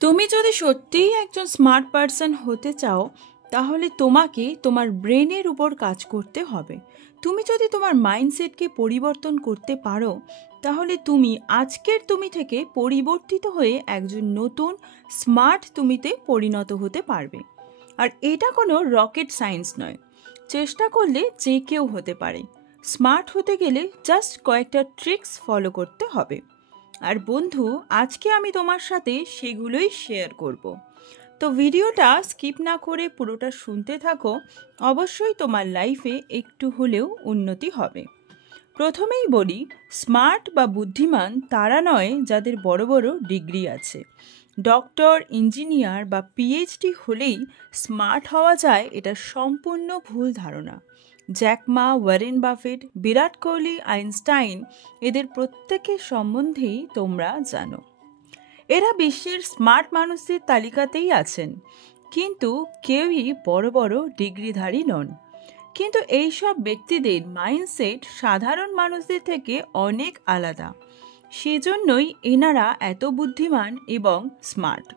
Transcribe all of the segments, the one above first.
তুমি যদি সত্যিই একজন স্মার্ট পারসন হতে চাও তাহলে তোমাকে তোমার ব্রেনের উপর কাজ করতে হবে। তুমি যদি তোমার মাইন্ডসেটকে পরিবর্তন করতে পারো তাহলে তুমি আজকের তুমি থেকে পরিবর্তিত হয়ে একজন নতুন স্মার্ট তুমিতে পরিণত হতে পারবে। আর এটা কোনো রকেট সায়েন্স নয়, চেষ্টা করলে যে কেউ হতে পারে। স্মার্ট হতে গেলে জাস্ট কয়েকটা ট্রিক্স ফলো করতে হবে। আর বন্ধু, আজকে আমি তোমার সাথে সেগুলোই শেয়ার করব। তো ভিডিওটা স্কিপ না করে পুরোটা শুনতে থাকো, অবশ্যই তোমার লাইফে একটু হলেও উন্নতি হবে। প্রথমেই বলি, স্মার্ট বা বুদ্ধিমান তারা নয় যাদের বড় বড় ডিগ্রি আছে। ডক্টর, ইঞ্জিনিয়ার বা পিএইচডি হলেই স্মার্ট হওয়া যায়, এটা সম্পূর্ণ ভুল ধারণা। Jack Ma, Warren Buffett, Virat Kohli, Einstein, এদের প্রত্যেকের সম্বন্ধেই তোমরা জানো। এরা বিশ্বের স্মার্ট মানুষদের তালিকাতেই আছেন, কিন্তু কেউই বড় বড় ডিগ্রিধারী নন। কিন্তু এই সব ব্যক্তিদের মাইন্ডসেট সাধারণ মানুষদের থেকে অনেক আলাদা। সেজন্যই এনারা এত বুদ্ধিমান এবং স্মার্ট।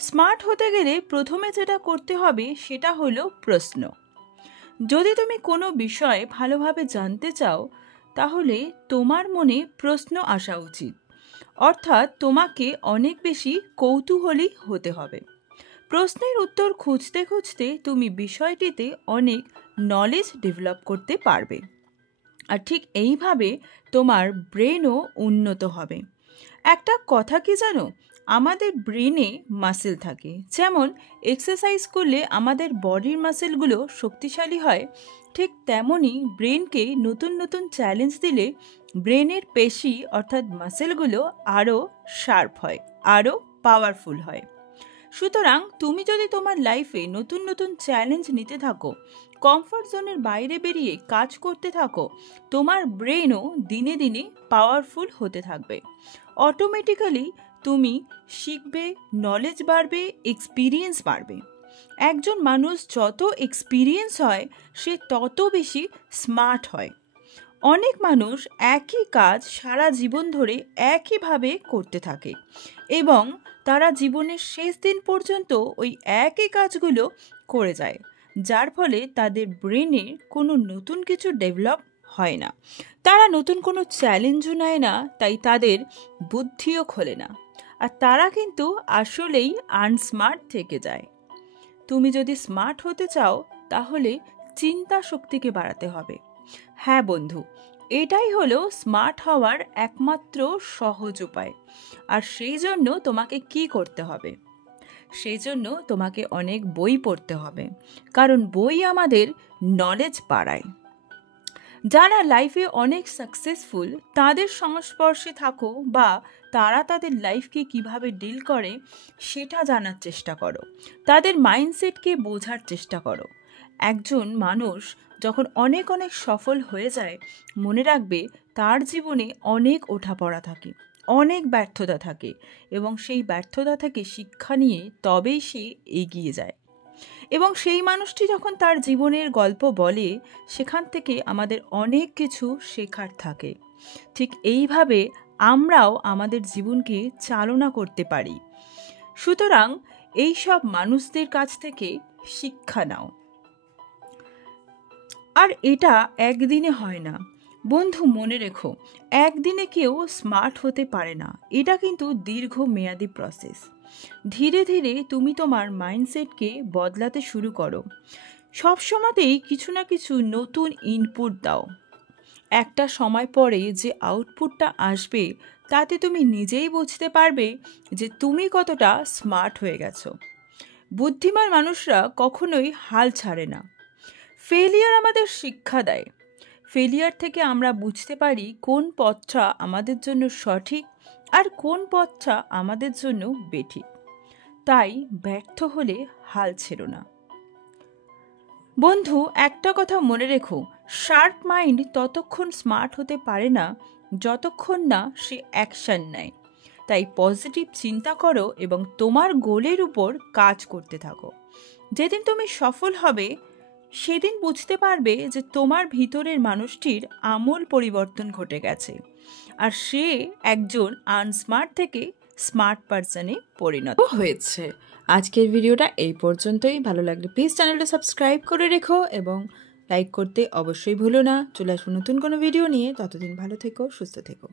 স্মার্ট হতে গেলে প্রথমে যেটা করতে হবে সেটা হলো প্রশ্ন। যদি তুমি কোনো বিষয়ে ভালোভাবে জানতে চাও তাহলে তোমার মনে প্রশ্ন আসা উচিত, অর্থাৎ তোমাকে অনেক বেশি কৌতূহলী হতে হবে। প্রশ্নের উত্তর খুঁজতে খুঁজতে তুমি বিষয়টিতে অনেক নলেজ ডেভেলপ করতে পারবে। আর ঠিক এইভাবে তোমার ব্রেনও উন্নত হবে। একটা কথা কি জানো, আমাদের ব্রেনে মাসেল থাকে। যেমন এক্সারসাইজ করলে আমাদের বডির মাসেলগুলো শক্তিশালী হয়, ঠিক তেমনই ব্রেনকে নতুন নতুন চ্যালেঞ্জ দিলে ব্রেনের পেশি অর্থাৎ মাসেলগুলো আরও শার্প হয়, আরও পাওয়ারফুল হয়। সুতরাং তুমি যদি তোমার লাইফে নতুন নতুন চ্যালেঞ্জ নিতে থাকো, কমফর্ট জোনের বাইরে বেরিয়ে কাজ করতে থাকো, তোমার ব্রেনও দিনে দিনে পাওয়ারফুল হতে থাকবে। অটোমেটিক্যালি তুমি শিখবে, নলেজ বাড়বে, এক্সপিরিয়েন্স বাড়বে। একজন মানুষ যত এক্সপিরিয়েন্স হয় সে তত বেশি স্মার্ট হয়। অনেক মানুষ একই কাজ সারা জীবন ধরে একইভাবে করতে থাকে এবং তারা জীবনের শেষ দিন পর্যন্ত ওই একই কাজগুলো করে যায়, যার ফলে তাদের ব্রেনে কোনো নতুন কিছু ডেভেলপ হয় না। তারা নতুন কোনো চ্যালেঞ্জও নেয় না, তাই তাদের বুদ্ধিও খোলে না। আর তারা কিন্তু আসলেই আনস্মার্ট থেকে যায়। তুমি যদি স্মার্ট হতে চাও তাহলে চিন্তা শক্তিকে বাড়াতে হবে। হ্যাঁ বন্ধু, এটাই হলো স্মার্ট হওয়ার একমাত্র সহজ উপায়। আর সেই জন্য তোমাকে কি করতে হবে? সেই জন্য তোমাকে অনেক বই পড়তে হবে, কারণ বই আমাদের নলেজ বাড়ায়। যারা লাইফে অনেক সাকসেসফুল তাদের সংস্পর্শে থাকো বা তারা তাদের লাইফকে কিভাবে ডিল করে সেটা জানার চেষ্টা করো, তাদের মাইন্ডসেটকে বোঝার চেষ্টা করো। একজন মানুষ যখন অনেক অনেক সফল হয়ে যায়, মনে রাখবে তার জীবনে অনেক ওঠাপড়া থাকে, অনেক ব্যর্থতা থাকে এবং সেই ব্যর্থতা থেকে শিক্ষা নিয়ে তবেই সে এগিয়ে যায়। এবং সেই মানুষটি যখন তার জীবনের গল্প বলে, সেখান থেকে আমাদের অনেক কিছু শেখার থাকে। ঠিক এইভাবে আমরাও আমাদের জীবনকে চালনা করতে পারি। সুতরাং এই সব মানুষদের কাছ থেকে শিক্ষা নাও। আর এটা একদিনে হয় না বন্ধু, মনে রেখো, একদিনে কেউ স্মার্ট হতে পারে না। এটা কিন্তু দীর্ঘমেয়াদী প্রসেস। ধীরে ধীরে তুমি তোমার মাইন্ডসেটকে বদলাতে শুরু করো। সব সময়তেই কিছু না কিছু নতুন ইনপুট দাও। একটা সময় পরে যে আউটপুটটা আসবে তাতে তুমি নিজেই বুঝতে পারবে যে তুমি কতটা স্মার্ট হয়ে গেছো। বুদ্ধিমান মানুষরা কখনোই হাল ছাড়ে না। ফেলিয়ার আমাদের শিক্ষা দেয়। ফেলিয়ার থেকে আমরা বুঝতে পারি কোন পথটা আমাদের জন্য সঠিক আর কোন পথটা আমাদের জন্য বেঠিক। তাই ব্যর্থ হলে হাল ছেড়ো না। বন্ধু, একটা কথা মনে রেখো, শার্প মাইন্ড ততক্ষণ স্মার্ট হতে পারে না যতক্ষণ না সে অ্যাকশন নেয়। তাই পজিটিভ চিন্তা করো এবং তোমার গোলের উপর কাজ করতে থাকো। যেদিন তুমি সফল হবে সেদিন বুঝতে পারবে যে তোমার ভিতরের মানুষটির আমূল পরিবর্তন ঘটে গেছে আর সে একজন আনস্মার্ট থেকে স্মার্ট পারসনে পরিণত হয়েছে। আজকের ভিডিওটা এই পর্যন্তই। ভালো লাগলে প্লিজ চ্যানেলটা সাবস্ক্রাইব করে রেখো এবং লাইক করতে অবশ্যই ভুলো না। চলে আসবো নতুন কোনো ভিডিও নিয়ে। ততদিন ভালো থেকো, সুস্থ থেকো।